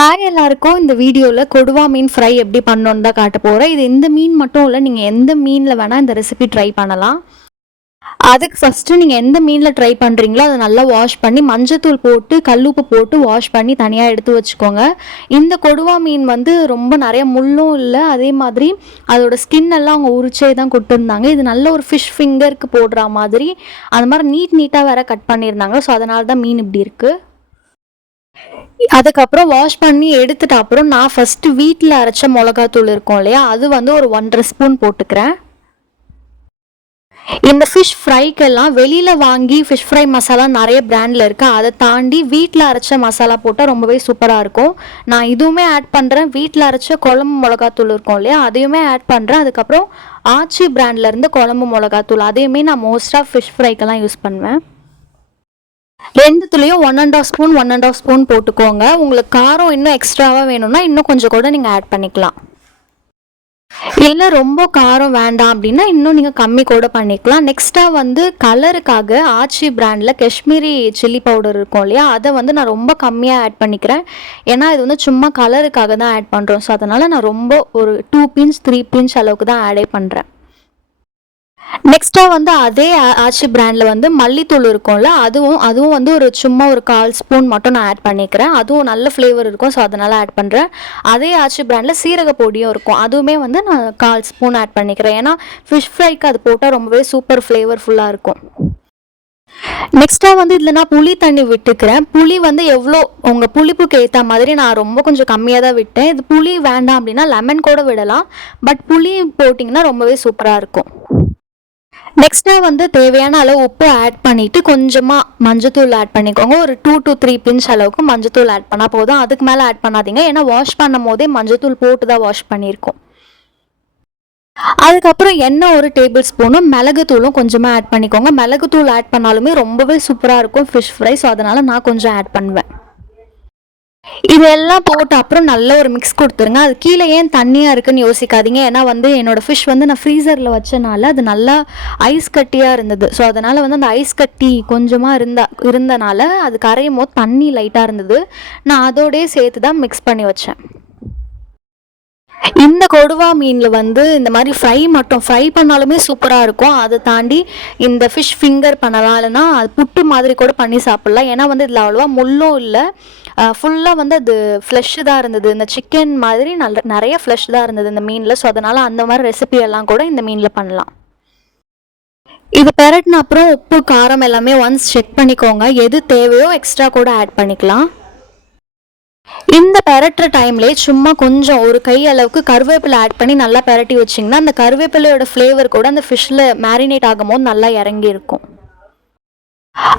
Hi எல்லாருக்கும் இந்த வீடியோவில் கொடுவா மீன் ஃப்ரை எப்படி பண்ணோன்னு தான் காட்ட போகிறேன் இது இந்த மீன் மட்டும் இல்லை நீங்கள் எந்த மீனில் வேணால் இந்த ரெசிபி ட்ரை பண்ணலாம். அதுக்கு ஃபஸ்ட்டு நீங்கள் எந்த மீனில் ட்ரை பண்ணுறீங்களோ அதை நல்லா வாஷ் பண்ணி மஞ்சத்தூள் போட்டு கல்லுப்பு போட்டு வாஷ் பண்ணி தனியாக எடுத்து வச்சுக்கோங்க. இந்த கொடுவா மீன் வந்து ரொம்ப நிறைய முள்ளும் இல்லை அதே மாதிரி அதோட ஸ்கின் எல்லாம் அவங்க உரிச்சே தான் கொடுத்துருந்தாங்க. இது நல்ல ஒரு ஃபிஷ் ஃபிங்கருக்கு போடுற மாதிரி அந்த மாதிரி நீட் நீட்டாக வேற கட் பண்ணியிருந்தாங்க. ஸோ அதனால தான் மீன் இப்படி இருக்குது அதுக்கப்புறம் வாஷ் பண்ணி எடுத்துட்ட அப்புறம் நான் ஃபஸ்ட்டு வீட்டில் அரைச்ச மிளகாத்தூள் இருக்கும் இல்லையா? அது வந்து ஒரு ஒன்றரை ஸ்பூன் போட்டுக்கிறேன். இந்த ஃபிஷ் ஃப்ரைக்கெல்லாம் வெளியில் வாங்கி ஃபிஷ் ஃப்ரை மசாலா நிறைய பிராண்டில் இருக்குது அதை தாண்டி வீட்டில் அரைச்ச மசாலா போட்டால் ரொம்பவே சூப்பராக இருக்கும். நான் இதுவுமே ஆட் பண்ணுறேன் வீட்டில் அரைச்ச குழம்பு மிளகாத்தூள் இருக்கும் இல்லையா? அதையுமே ஆட் பண்ணுறேன் அதுக்கப்புறம் ஆச்சி பிராண்ட்லேருந்து குழம்பு மிளகாத்தூள். அதையுமே நான் மோஸ்ட்டாக ஃபிஷ் ஃப்ரைக்கெல்லாம் யூஸ் பண்ணுவேன். ரெண்டுத்துலேயும் one and half spoon one and half spoon போட்டுக்கோங்க. உங்களுக்கு காரம் இன்னும் எக்ஸ்ட்ராவாக வேணும்னா இன்னும் கொஞ்சம் கூட நீங்கள் ஆட் பண்ணிக்கலாம். இல்லை ரொம்ப காரம் வேண்டாம் அப்படின்னா இன்னும் நீங்கள் கம்மி கூட பண்ணிக்கலாம். நெக்ஸ்ட்டாக வந்து கலருக்காக ஆச்சி பிராண்டில் காஷ்மீரி சில்லி பவுடர் இருக்கும் இல்லையா? அதை வந்து நான் ரொம்ப கம்மியாக ஆட் பண்ணிக்கிறேன். ஏன்னா இது வந்து சும்மா கலருக்காக தான் ஆட் பண்ணுறோம் ஸோ அதனால் நான் ரொம்ப ஒரு டூ பின்ச் த்ரீ பின்ச் அளவுக்கு தான் ஆடே பண்ணுறேன் நெக்ஸ்ட்டாக வந்து அதே ஆச்சு ஆச்சி பிராண்டில் வந்து மல்லித்தூள் இருக்கும்ல அதுவும் அதுவும் வந்து ஒரு சும்மா ஒரு கால் ஸ்பூன் மட்டும் நான் ஆட் பண்ணிக்கிறேன். அதுவும் நல்ல ஃப்ளேவர் இருக்கும் ஸோ அதனால் ஆட் பண்ணுறேன் அதே ஆச்சி பிராண்டில் சீரக பொடியும் இருக்கும். அதுவுமே வந்து நான் கால் ஸ்பூன் ஆட் பண்ணிக்கிறேன். ஏன்னா ஃபிஷ் ஃப்ரைக்கு அது போட்டால் ரொம்பவே சூப்பர் ஃப்ளேவர்ஃபுல்லாக இருக்கும். நெக்ஸ்ட்டாக வந்து இதில் நான் புளி தண்ணி விட்டுக்கிறேன். புளி வந்து எவ்வளோ உங்கள் புளிப்புக்கு ஏற்ற மாதிரி நான் ரொம்ப கொஞ்சம் கம்மியாக தான் விட்டேன். இது புளி வேண்டாம் அப்படின்னா லெமன் கூட விடலாம். பட் புளி போட்டிங்கன்னா ரொம்பவே சூப்பராக இருக்கும். நெக்ஸ்ட்டாக வந்து தேவையான அளவு உப்பு ஆட் பண்ணிவிட்டு கொஞ்சமாக மஞ்சத்தூள் ஆட் பண்ணிக்கோங்க. ஒரு டூ டு த்ரீ பிஞ்ச் அளவுக்கு மஞ்சத்தூள் ஆட் பண்ணால் போதும். அதுக்கு மேலே ஆட் பண்ணாதீங்க. ஏன்னா வாஷ் பண்ணும் போதே மஞ்சத்தூள் போட்டு தான் வாஷ் பண்ணியிருக்கோம். அதுக்கப்புறம் எண்ணெய் ஒரு டேபிள் ஸ்பூனும் மிளகுத்தூளும் கொஞ்சமாக ஆட் பண்ணிக்கோங்க. மிளகுத்தூள் ஆட் பண்ணாலுமே ரொம்பவே சூப்பராக இருக்கும். ஃபிஷ் ஃப்ரை ஸோ அதனால் நான் கொஞ்சம் ஆட் பண்ணுவேன். இதெல்லாம் போட்டு அப்புறம் நல்ல ஒரு மிக்ஸ் கொடுத்துருங்க. அது கீழே ஏன் தண்ணியாக இருக்குன்னு யோசிக்காதீங்க. ஏன்னா வந்து என்னோடய ஃபிஷ் வந்து நான் ஃப்ரீசரில் வச்சனால அது நல்லா ஐஸ் கட்டியாக இருந்தது. ஸோ அதனால் வந்து அந்த ஐஸ் கட்டி கொஞ்சமாக இருந்தா இருந்தனால அது கரையும் போது தண்ணி லைட்டாக இருந்தது. நான் அதோடய சேர்த்து தான் மிக்ஸ் பண்ணி வச்சேன். இந்த கொடுவா மீனில் வந்து இந்த மாதிரி ஃப்ரை மட்டும் ஃப்ரை பண்ணாலுமே சூப்பராக இருக்கும். அதை தாண்டி இந்த ஃபிஷ் ஃபிங்கர் பண்ணலாம். இல்லைன்னா அது புட்டு மாதிரி கூட பண்ணி சாப்பிட்லாம். ஏன்னா வந்து இதில் அவ்வளோவா முள்ளும் இல்லை. ஃபுல்லாக வந்து அது ஃப்ளஷ் தான் இருந்தது. இந்த சிக்கன் மாதிரி நல்ல நிறைய ஃப்ளஷ் தான் இருந்தது இந்த மீனில். ஸோ அதனால் அந்த மாதிரி ரெசிபி எல்லாம் கூட இந்த மீனில் பண்ணலாம். இது பெரட்டின அப்புறம் உப்பு காரம் எல்லாமே ஒன்ஸ் செக் பண்ணிக்கோங்க. எது தேவையோ எக்ஸ்ட்ரா கூட ஆட் பண்ணிக்கலாம். இந்த பெரட்டுற டைம்லேயே சும்மா கொஞ்சம் ஒரு கை அளவுக்கு கருவேப்பிலை ஆட் பண்ணி நல்லா பெரட்டி வச்சிங்கன்னா அந்த கருவேப்பிலையோட ஃப்ளேவர் கூட அந்த ஃபிஷ்ஷில் மேரினேட் ஆகும்போது நல்லா இறங்கி இருக்கும்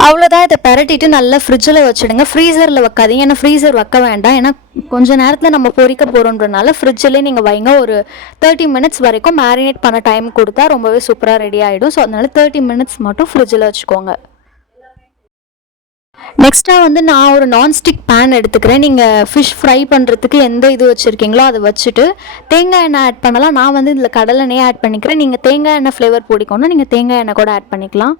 அவ்வளோதான் இதை பரட்டிட்டு நல்லா ஃப்ரிட்ஜில் வச்சுடுங்க. ஃப்ரீசரில் வைக்காதீங்க. ஏன்னா ஃப்ரீசர் வைக்க வேண்டாம். ஏன்னா கொஞ்சம் நேரத்தில் நம்ம பொரிக்க போகிறோன்றனால ஃப்ரிட்ஜிலே நீங்கள் வைங்க. ஒரு தேர்ட்டி மினிட்ஸ் வரைக்கும் மேரினேட் பண்ண டைம் கொடுத்தா ரொம்பவே சூப்பராக ரெடி ஆகிடும் ஸோ அதனால தேர்ட்டி மினிட்ஸ் மட்டும் ஃப்ரிட்ஜில் வச்சுக்கோங்க. நெக்ஸ்ட்டாக வந்து நான் ஒரு நான்ஸ்டிக் பேன் எடுத்துக்கிறேன். நீங்கள் ஃபிஷ் ஃப்ரை பண்ணுறதுக்கு எந்த இது வச்சுருக்கீங்களோ அதை வச்சுட்டு தேங்காய் எண்ணெய் ஆட் பண்ணலாம். நான் வந்து இதில் கடலை ஆட் பண்ணிக்கிறேன். நீங்கள் தேங்காய் எண்ணெய் ஃப்ளேவர் பிடிக்கும்னா நீங்கள் தேங்காய் எண்ணெய் கூட ஆட் பண்ணிக்கலாம்.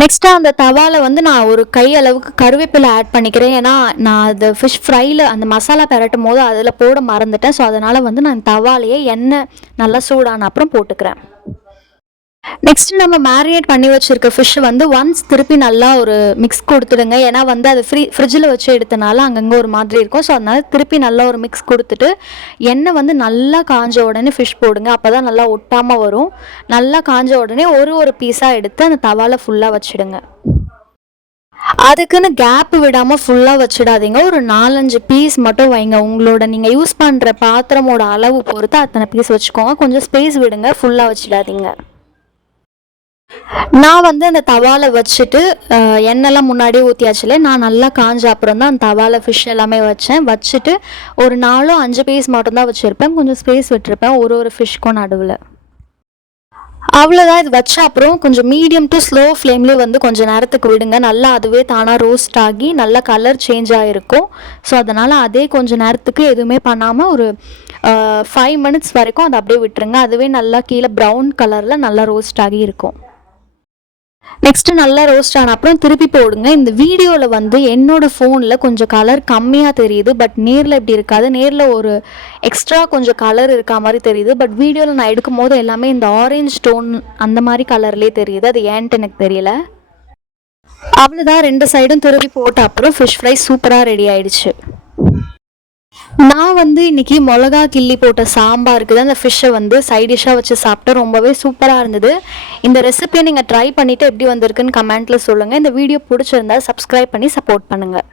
நெக்ஸ்ட்டாக அந்த தவாவில் வந்து நான் ஒரு கை அளவுக்கு கருவேப்பிலை ஆட் பண்ணிக்கிறேன். ஏன்னா நான் அது ஃபிஷ் ஃப்ரையில் அந்த மசாலா பெரட்டும் போது அதில் போட மறந்துட்டேன். ஸோ அதனால் வந்து நான் தவாலையே எண்ணெய் நல்லா சூடான அப்புறம் போட்டுக்கிறேன். நெக்ஸ்ட் நம்ம மேரினேட் பண்ணி வச்சிருக்க ஃபிஷ் வந்து ஒன்ஸ் திருப்பி நல்லா ஒரு மிக்ஸ் கொடுத்துடுங்க. ஏன்னா வந்து அது ஃப்ரீ ஃப்ரிட்ஜில் வச்சு எடுத்தனால அங்கங்கே ஒரு மாதிரி இருக்கும். ஸோ அதனால திருப்பி நல்லா ஒரு மிக்ஸ் கொடுத்துட்டு எண்ணெய் வந்து நல்லா காஞ்ச உடனே ஃபிஷ் போடுங்க. அப்போ தான் நல்லா ஒட்டாமல் வரும். நல்லா காஞ்ச உடனே ஒரு ஒரு பீஸாக எடுத்து அந்த தவாவில் ஃபுல்லாக வச்சுடுங்க. அதுக்குன்னு கேப் விடாமல் ஃபுல்லாக வச்சிடாதீங்க. ஒரு நாலஞ்சு பீஸ் மட்டும் வைங்க. உங்களோட நீங்கள் யூஸ் பண்ணுற பாத்திரமோட அளவு பொறுத்து அத்தனை பீஸ் வச்சுக்கோங்க. கொஞ்சம் ஸ்பேஸ் விடுங்க. ஃபுல்லாக வச்சிடாதீங்க. நான் வந்து அந்த தவால வச்சுட்டு எண்ணெய்லாம் முன்னாடியே ஊற்றியாச்சுல நான் நல்லா காஞ்ச அப்புறம் தான் அந்த தவால ஃபிஷ் எல்லாமே வச்சேன். வச்சுட்டு ஒரு நாலும் அஞ்சு பீஸ் மட்டும்தான் வச்சுருப்பேன். கொஞ்சம் ஸ்பேஸ் விட்டுருப்பேன் ஒரு ஒரு ஃபிஷ்க்கும் நடுவில். அவ்வளோதான் இது வச்ச அப்புறம் கொஞ்சம் மீடியம் டு ஸ்லோ ஃப்ளேம்லேயே வந்து கொஞ்சம் நேரத்துக்கு விடுங்க. நல்லா அதுவே தானாக ரோஸ்ட் ஆகி நல்லா கலர் சேஞ்ச் ஆகிருக்கும் ஸோ அதனால் அதே கொஞ்சம் நேரத்துக்கு எதுவுமே பண்ணாமல் ஒரு ஃபைவ் மினிட்ஸ் வரைக்கும் அதை அப்படியே விட்டுருங்க. அதுவே நல்லா கீழே ப்ரௌன் கலரில் நல்லா ரோஸ்ட் ஆகி இருக்கும். நெக்ஸ்ட்டு நல்லா ரோஸ்ட் ஆன அப்புறம் திருப்பி போடுங்க. இந்த வீடியோவில் வந்து என்னோடய ஃபோனில் கொஞ்சம் கலர் கம்மியாக தெரியுது பட் நேரில் இப்படி இருக்காது. நேரில் ஒரு எக்ஸ்ட்ரா கொஞ்சம் கலர் இருக்கா மாதிரி தெரியுது பட் வீடியோவில் நான் எடுக்கும் போது எல்லாமே இந்த ஆரஞ்ச் டோன் அந்த மாதிரி கலர்லேயே தெரியுது. அது ஏன்ட்டு எனக்கு தெரியல. அவ்வளோதான் ரெண்டு சைடும் திருப்பி போட்ட அப்புறம் ஃபிஷ் ஃப்ரை சூப்பராக ரெடி ஆயிடுச்சு. நான் வந்து இன்னைக்கு மிளகா கிள்ளி போட்ட சாம்பாருக்கு தான் அந்த ஃபிஷ்ஷை வந்து சைட் டிஷ்ஷாக வச்சு சாப்பிட்டா ரொம்பவே சூப்பராக இருந்தது. இந்த ரெசிபியை நீங்கள் ட்ரை பண்ணிவிட்டு எப்படி வந்திருக்குன்னு கமெண்ட்டில் சொல்லுங்கள் இந்த வீடியோ பிடிச்சிருந்தா சப்ஸ்கிரைப் பண்ணி சப்போர்ட் பண்ணுங்கள்